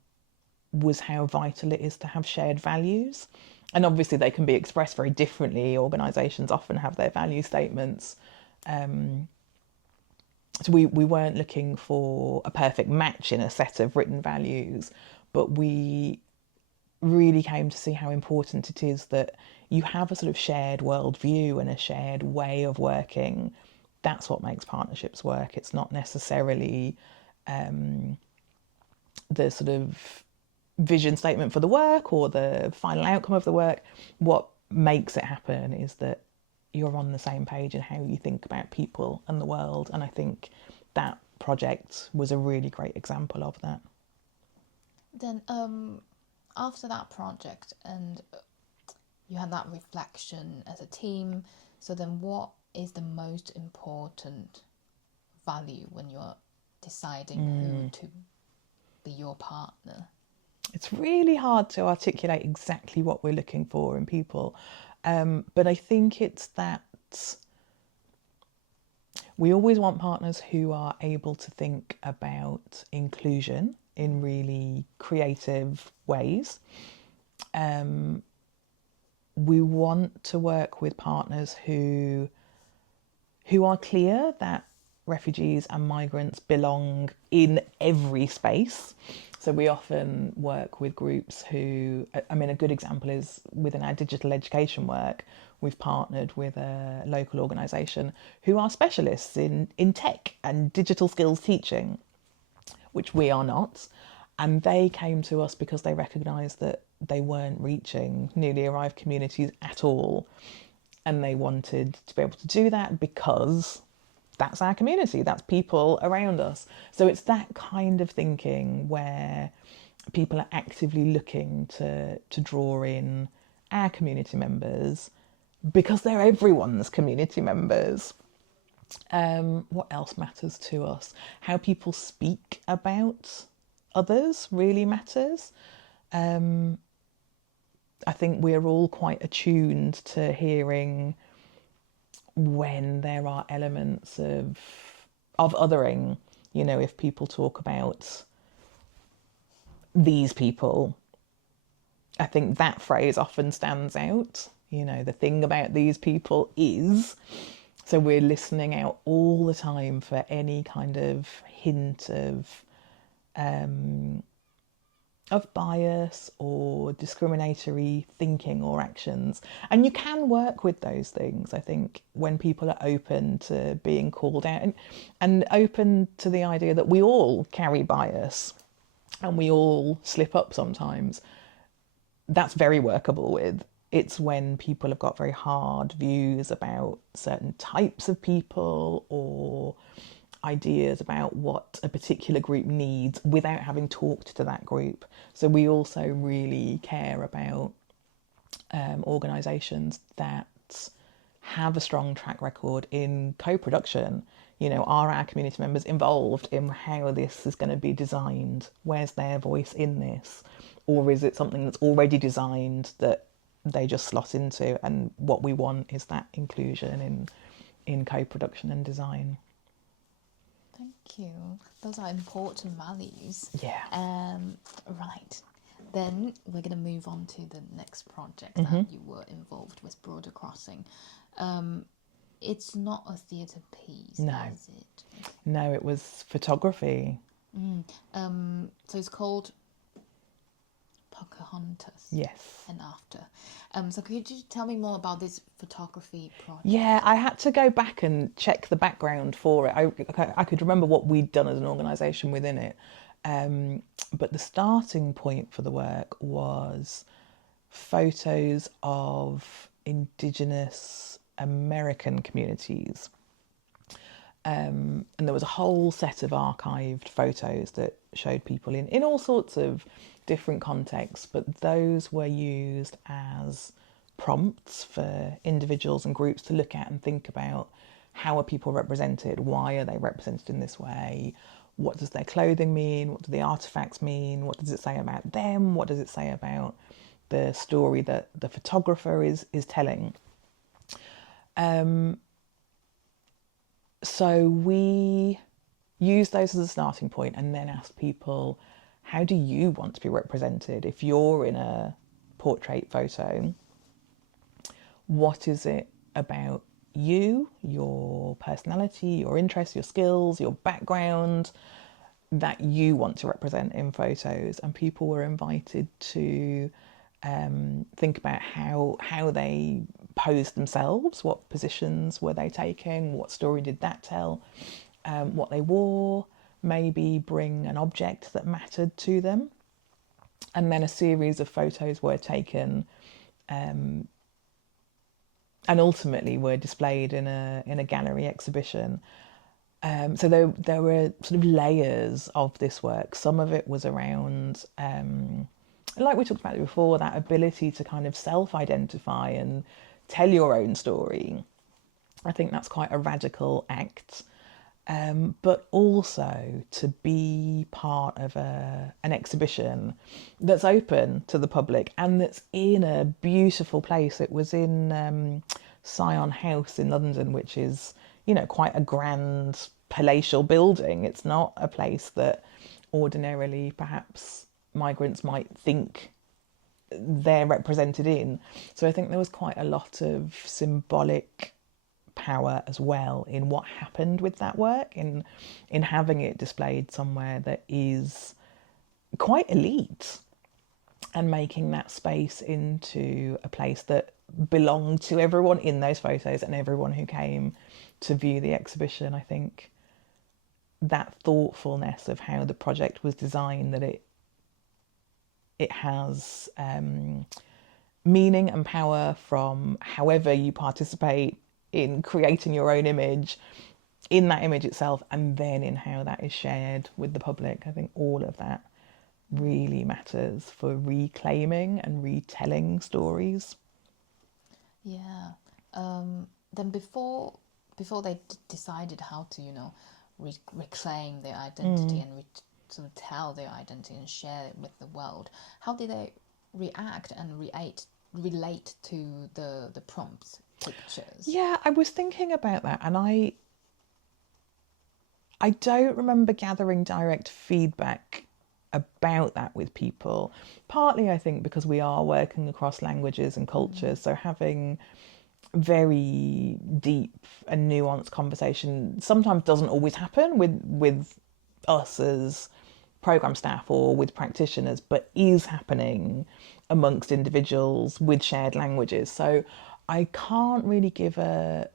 was how vital it is to have shared values. And obviously they can be expressed very differently. Organisations often have their value statements. So we weren't looking for a perfect match in a set of written values, but we really came to see how important it is that you have a sort of shared worldview and a shared way of working. That's what makes partnerships work. It's not necessarily the sort of vision statement for the work or the final outcome of the work. What makes it happen is that you're on the same page in how you think about people and the world. And I think that project was a really great example of that. Then after that project and you had that reflection as a team, so then what is the most important value when you're deciding who to be your partner? It's really hard to articulate exactly what we're looking for in people, but I think it's that we always want partners who are able to think about inclusion in really creative ways. We want to work with partners who are clear that refugees and migrants belong in every space. So we often work with groups who, a good example is within our digital education work, we've partnered with a local organisation who are specialists in tech and digital skills teaching, which we are not. And they came to us because they recognised that they weren't reaching newly arrived communities at all. And they wanted to be able to do that because that's our community, that's people around us. So it's that kind of thinking where people are actively looking to draw in our community members because they're everyone's community members. What else matters to us? How people speak about others really matters. I think we're all quite attuned to hearing when there are elements of of othering. You know, if people talk about these people, I think that phrase often stands out. You know, the thing about these people is, so we're listening out all the time for any kind of hint of bias or discriminatory thinking or actions. And you can work with those things, I think, when people are open to being called out and open to the idea that we all carry bias and we all slip up sometimes. That's very workable with. It's when people have got very hard views about certain types of people or ideas about what a particular group needs without having talked to that group. So we also really care about organisations that have a strong track record in co-production. You know, are our community members involved in how this is going to be designed? Where's their voice in this? Or is it something that's already designed that they just slot into? And what we want is that inclusion in co-production and design. Thank you. Those are important values. Yeah. Right. Then we're going to move on to the next project that you were involved with, Border Crossing. It's not a theatre piece, No. is it? No, it was photography. So it's called Pocahontas. Yes. And After. So could you tell me more about this photography project? Yeah, I had to go back and check the background for it. I could remember what we'd done as an organisation within it. But the starting point for the work was photos of Indigenous American communities. And there was a whole set of archived photos that showed people in all sorts of different contexts, but those were used as prompts for individuals and groups to look at and think about: how are people represented? Why are they represented in this way? What does their clothing mean? What do the artifacts mean? What does it say about them? What does it say about the story that the photographer is telling? So we used those as a starting point and then asked people, how do you want to be represented? If you're in a portrait photo, what is it about you, your personality, your interests, your skills, your background that you want to represent in photos? And people were invited to think about how they posed themselves, what positions were they taking, what story did that tell, what they wore, maybe bring an object that mattered to them. And then a series of photos were taken and ultimately were displayed in a gallery exhibition. So there were sort of layers of this work. Some of it was around, like we talked about before, that ability to kind of self-identify and tell your own story. I think that's quite a radical act. But also to be part of an exhibition that's open to the public and that's in a beautiful place. It was in Scion House in London, which is, you know, quite a grand palatial building. It's not a place that ordinarily perhaps migrants might think they're represented in. So I think there was quite a lot of symbolic power as well in what happened with that work, in having it displayed somewhere that is quite elite and making that space into a place that belonged to everyone in those photos and everyone who came to view the exhibition. I think that thoughtfulness of how the project was designed, that it has meaning and power from however you participate in creating your own image, in that image itself, and then in how that is shared with the public. I think all of that really matters for reclaiming and retelling stories. Yeah. Then before they decided how to, you know, reclaim their identity and sort of tell their identity and share it with the world, how did they react and relate to the prompts, pictures? Yeah, I was thinking about that, and I don't remember gathering direct feedback about that with people. Partly, I think, because we are working across languages and cultures, so having very deep and nuanced conversation sometimes doesn't always happen with us as program staff or with practitioners, but is happening amongst individuals with shared languages. So I can't really give an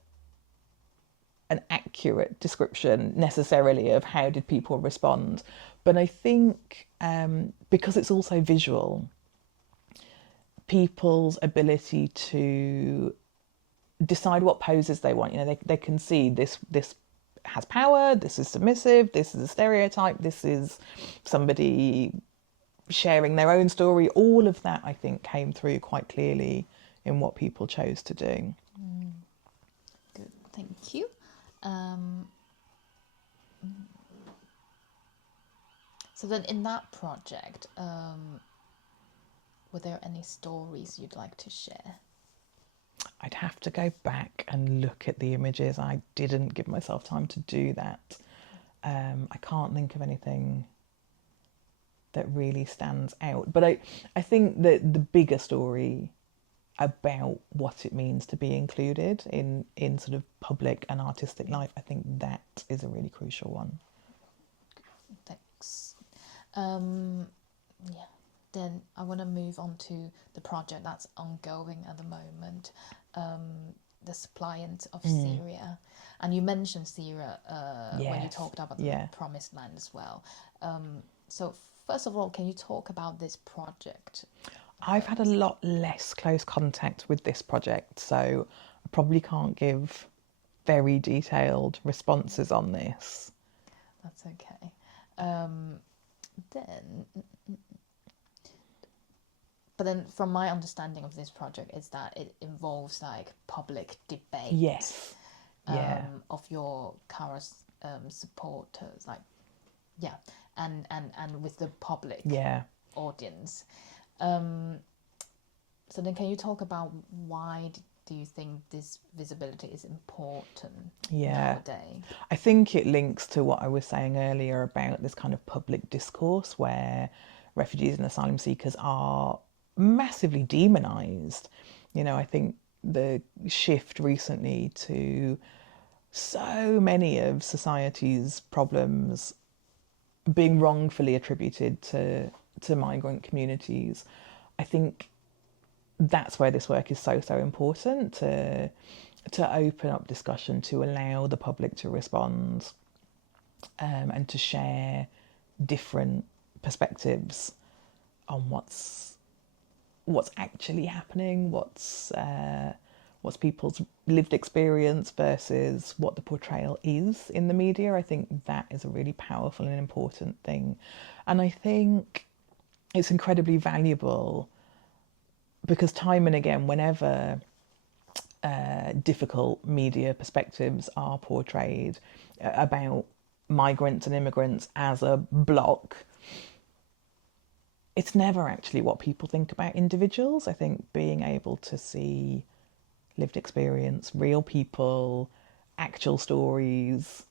accurate description necessarily of how did people respond, but I think because it's also visual, people's ability to decide what poses they want, they can see this has power, this is submissive, this is a stereotype, this is somebody sharing their own story. All of that, I think, came through quite clearly in what people chose to do. Good, thank you. So then in that project, were there any stories you'd like to share? I'd have to go back and look at the images. I didn't give myself time to do that. I can't think of anything that really stands out. But I think that the bigger story about what it means to be included in sort of public and artistic life, I think that is a really crucial one. Thanks. Yeah. Then I want to move on to the project that's ongoing at the moment, the suppliant of Syria. And you mentioned Syria when you talked about the Promised Land as well. So first of all, can you talk about this project? I've had a lot less close contact with this project, so I probably can't give very detailed responses on this. That's okay. But then from my understanding of this project is that it involves like public debate. Yes. Of your CARAS supporters, like, and with the public audience. So then can you talk about why do you think this visibility is important nowadays? I think it links to what I was saying earlier about this kind of public discourse where refugees and asylum seekers are massively demonised. I think the shift recently to so many of society's problems being wrongfully attributed to migrant communities, I think that's where this work is so important, to open up discussion, to allow the public to respond, and to share different perspectives on what's actually happening, what's people's lived experience versus what the portrayal is in the media. I think that is a really powerful and important thing. And I think it's incredibly valuable because time and again, whenever difficult media perspectives are portrayed about migrants and immigrants as a block, it's never actually what people think about individuals. I think being able to see lived experience, real people, actual stories,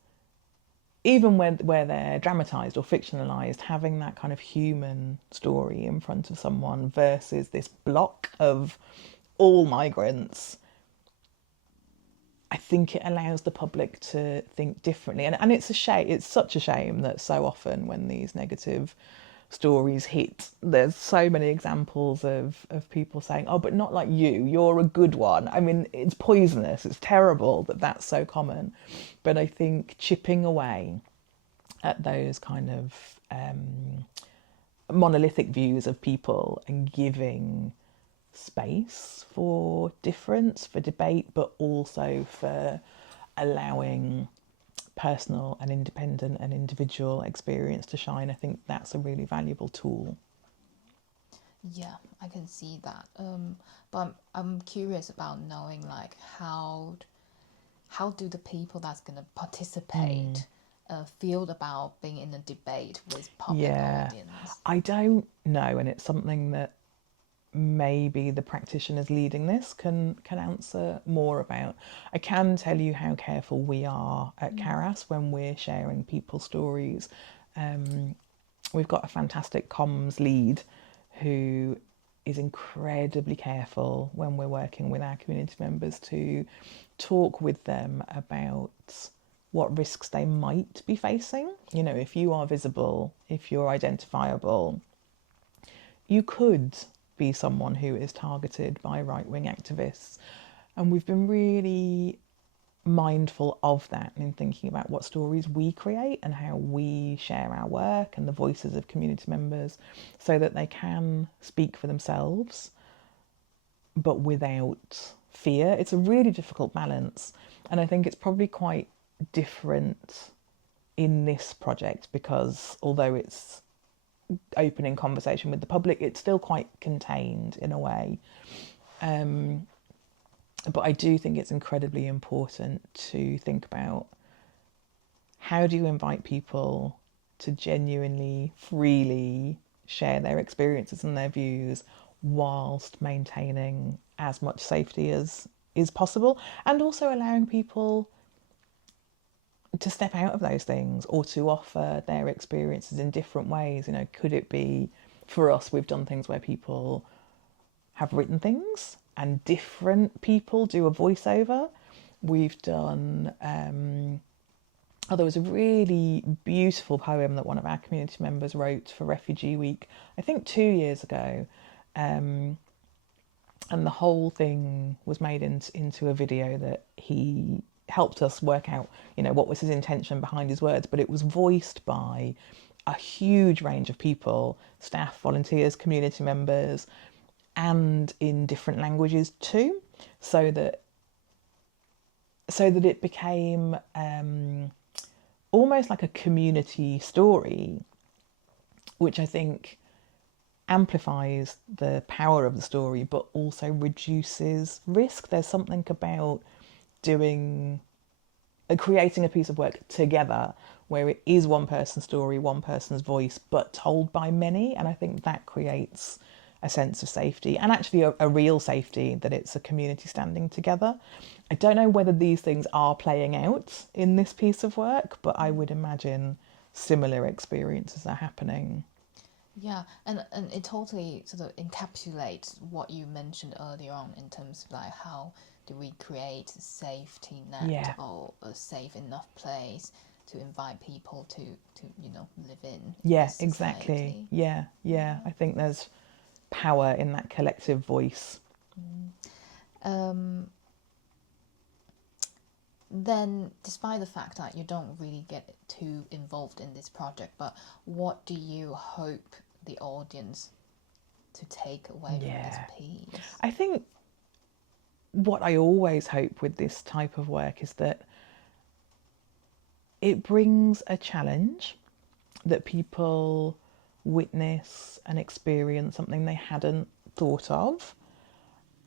even where they're dramatised or fictionalised, having that kind of human story in front of someone versus this block of all migrants, I think it allows the public to think differently. And it's a shame, it's such a shame that so often when these negative stories hit, there's so many examples of people saying, oh, but not like you're a good one. I mean, it's poisonous, it's terrible that that's so common. But I think chipping away at those kind of monolithic views of people and giving space for difference, for debate, but also for allowing personal and independent and individual experience to shine, I think that's a really valuable tool. Yeah, I can see that. But I'm curious about knowing like how do the people that's going to participate feel about being in a debate with public audience? I don't know, and it's something that maybe the practitioners leading this can answer more about. I can tell you how careful we are at CARAS when we're sharing people's stories. We've got a fantastic comms lead who is incredibly careful when we're working with our community members to talk with them about what risks they might be facing. You know, if you are visible, if you're identifiable, you could be someone who is targeted by right-wing activists. And we've been really mindful of that in thinking about what stories we create and how we share our work and the voices of community members so that they can speak for themselves but without fear. It's a really difficult balance, and I think it's probably quite different in this project because although it's opening conversation with the public, it's still quite contained in a way. But I do think it's incredibly important to think about how do you invite people to genuinely, freely share their experiences and their views whilst maintaining as much safety as is possible, and also allowing people to step out of those things or to offer their experiences in different ways. You know, could it be, for us, we've done things where people have written things and different people do a voiceover. We've done, there was a really beautiful poem that one of our community members wrote for Refugee Week, I think 2 years ago. And the whole thing was made into a video that he helped us work out, you know, what was his intention behind his words, but it was voiced by a huge range of people, staff, volunteers, community members, and in different languages too, so that it became almost like a community story, which I think amplifies the power of the story but also reduces risk. There's something about creating a piece of work together where it is one person's story, one person's voice, but told by many, and I think that creates a sense of safety, and actually a real safety, that it's a community standing together. I don't know whether these things are playing out in this piece of work, but I would imagine similar experiences are happening. Yeah, and it totally sort of encapsulates what you mentioned earlier on in terms of like how do we create a safety net Yeah. or a safe enough place to invite people to you know, live in Yeah, this exactly. society. Yeah. I think there's power in that collective voice. Then, despite the fact that you don't really get too involved in this project, but what do you hope the audience to take away from this piece? I think what I always hope with this type of work is that it brings a challenge, that people witness and experience something they hadn't thought of,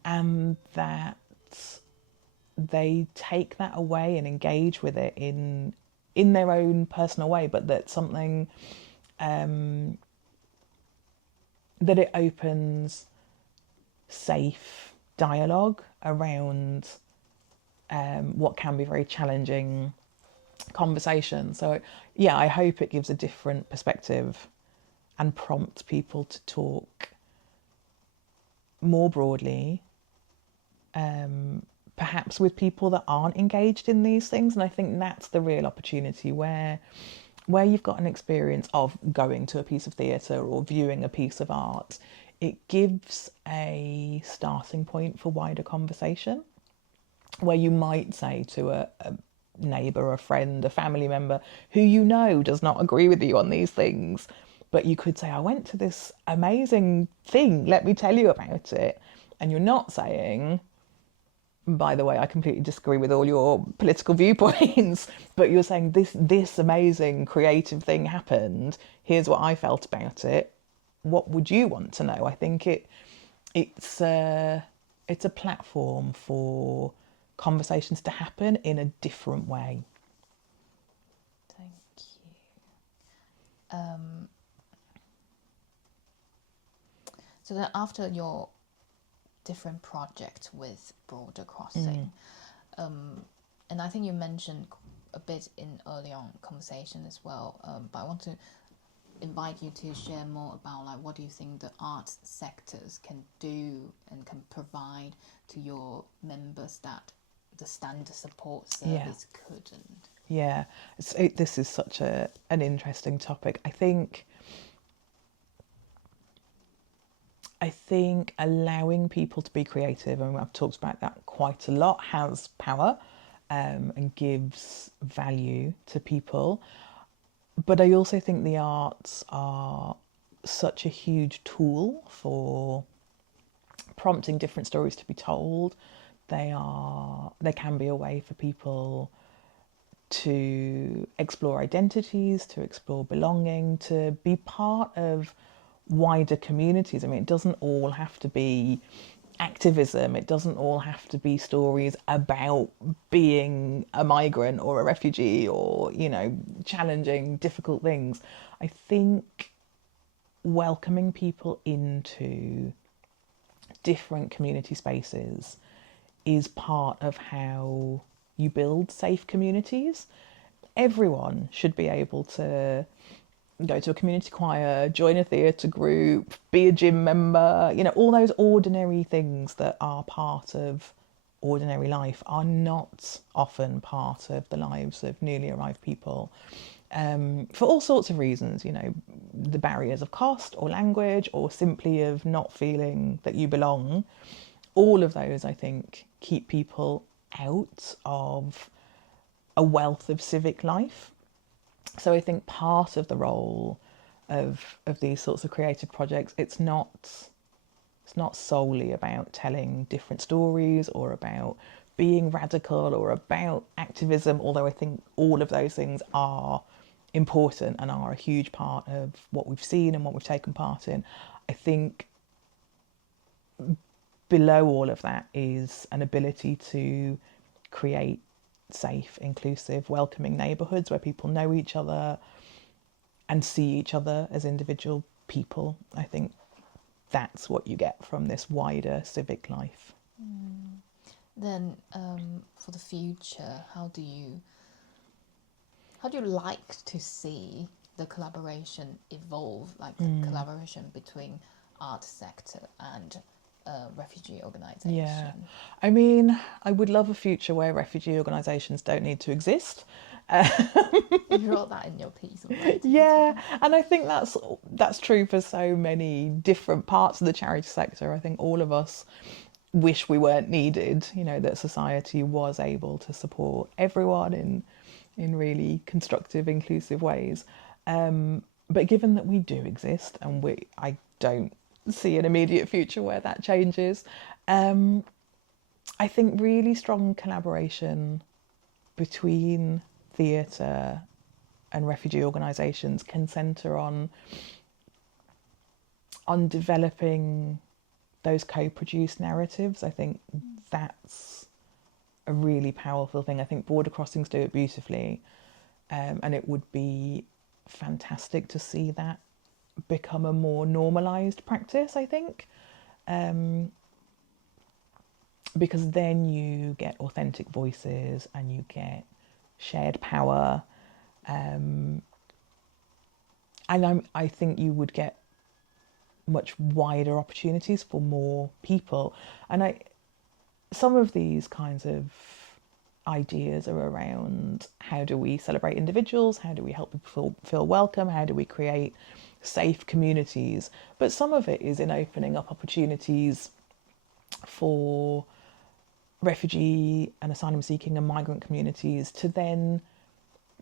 and that they take that away and engage with it in their own personal way, but that something that it opens safe dialogue around what can be very challenging conversation. So yeah, I hope it gives a different perspective and prompts people to talk more broadly, perhaps with people that aren't engaged in these things. And I think that's the real opportunity, where you've got an experience of going to a piece of theatre or viewing a piece of art, it gives a starting point for wider conversation, where you might say to a neighbour, a friend, a family member who you know does not agree with you on these things, but you could say, I went to this amazing thing, let me tell you about it. And you're not saying, by the way, I completely disagree with all your political viewpoints, but you're saying this amazing creative thing happened, here's what I felt about it, what would you want to know? I think it's a platform for conversations to happen in a different way. Thank you. So then after your different projects with Border Crossing. And I think you mentioned a bit in early on conversation as well, but I want to invite you to share more about like what do you think the arts sectors can do and can provide to your members that the standard support service couldn't. Yeah, this is such an interesting topic. I think allowing people to be creative, and I've talked about that quite a lot, has power, and gives value to people. But I also think the arts are such a huge tool for prompting different stories to be told. They can be a way for people to explore identities, to explore belonging, to be part of wider communities. I mean, it doesn't all have to be activism, it doesn't all have to be stories about being a migrant or a refugee or, you know, challenging difficult things. I think welcoming people into different community spaces is part of how you build safe communities. Everyone should be able to go to a community choir, join a theatre group, be a gym member, you know, all those ordinary things that are part of ordinary life are not often part of the lives of newly arrived people, for all sorts of reasons, you know, the barriers of cost or language or simply of not feeling that you belong. All of those, I think, keep people out of a wealth of civic life. So I think part of the role of these sorts of creative projects, it's not solely about telling different stories or about being radical or about activism, although I think all of those things are important and are a huge part of what we've seen and what we've taken part in. I think below all of that is an ability to create safe, inclusive, welcoming neighbourhoods where people know each other and see each other as individual people. I think that's what you get from this wider civic life. Then for the future, how do you like to see the collaboration evolve, like the collaboration between art sector and refugee organisation? Yeah, I mean, I would love a future where refugee organisations don't need to exist. You wrote that in your piece, right? Yeah, and I think that's true for so many different parts of the charity sector. I think all of us wish we weren't needed, you know, that society was able to support everyone in really constructive, inclusive ways. But given that we do exist, and I don't see an immediate future where that changes, I think really strong collaboration between theatre and refugee organisations can centre on developing those co-produced narratives. I think that's a really powerful thing. I think Border Crossings do it beautifully, and it would be fantastic to see that become a more normalised practice, I think, because then you get authentic voices and you get shared power, and I think you would get much wider opportunities for more people. And some of these kinds of ideas are around how do we celebrate individuals, how do we help people feel welcome, how do we create safe communities, but some of it is in opening up opportunities for refugee and asylum seeking and migrant communities to then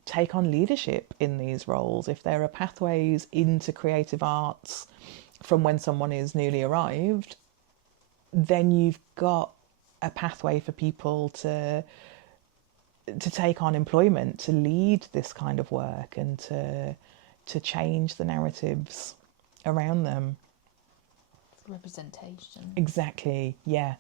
take on leadership in these roles. If there are pathways into creative arts from when someone is newly arrived, then you've got a pathway for people to take on employment, to lead this kind of work, and to change the narratives around them. Representation. Exactly. Yeah.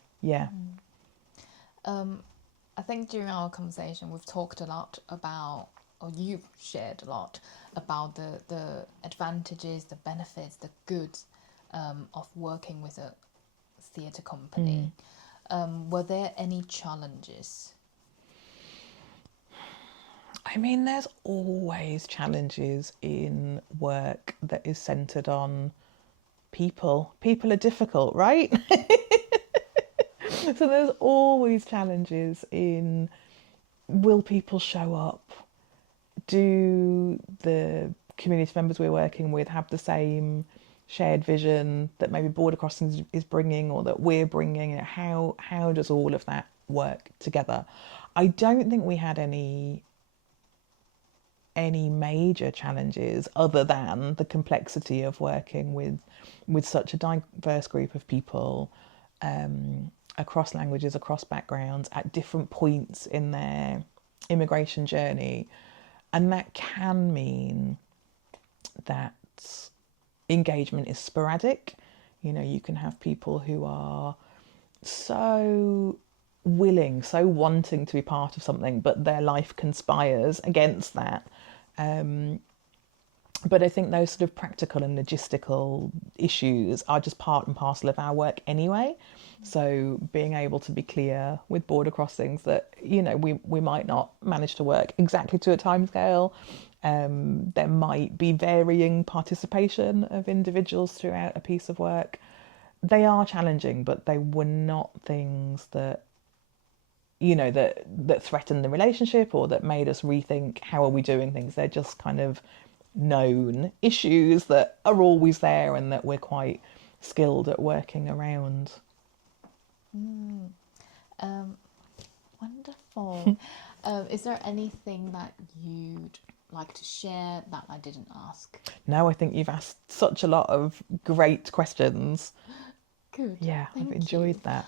I think during our conversation we've talked a lot about, or you've shared a lot about the advantages, the benefits, the goods of working with a theatre company. Were there any challenges? I mean, there's always challenges in work that is centred on people. People are difficult, right? So there's always challenges in, will people show up? Do the community members we're working with have the same shared vision that maybe Border Crossings is bringing or that we're bringing? How does all of that work together? I don't think we had any major challenges other than the complexity of working with such a diverse group of people, across languages, across backgrounds, at different points in their immigration journey. And that can mean that engagement is sporadic. You know, you can have people who are so willing, so wanting to be part of something, but their life conspires against that. But I think those sort of practical and logistical issues are just part and parcel of our work anyway. So being able to be clear with Border Crossings that, you know, we might not manage to work exactly to a timescale. There might be varying participation of individuals throughout a piece of work. They are challenging, but they were not things that, you know, that threatened the relationship or that made us rethink how are we doing things. They're just kind of known issues that are always there and that we're quite skilled at working around. Wonderful. Is there anything that you'd like to share that I didn't ask? No, I think you've asked such a lot of great questions. Good. Yeah, I've Thank enjoyed you. that.